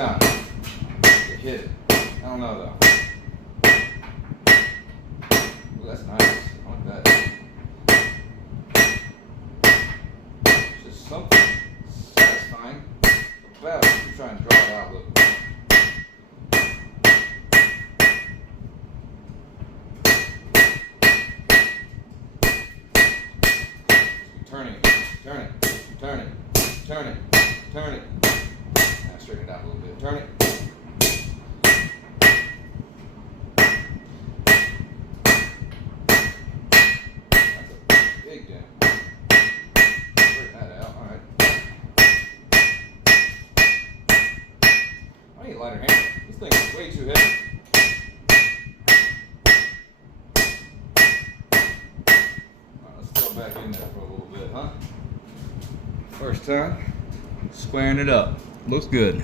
time to hit it. I don't know though. Ooh, that's nice. I like that. Just something satisfying about it. I'm trying to draw it out a little bit. Turning it, turn it, turn it, turn it, turn it. Now straighten it out a little bit. Turn it. That's a big dent. Straighten that out. All right. I need a lighter hammer. This thing is way too heavy. Back in there for a little bit, huh? First time, squaring it up. Looks good.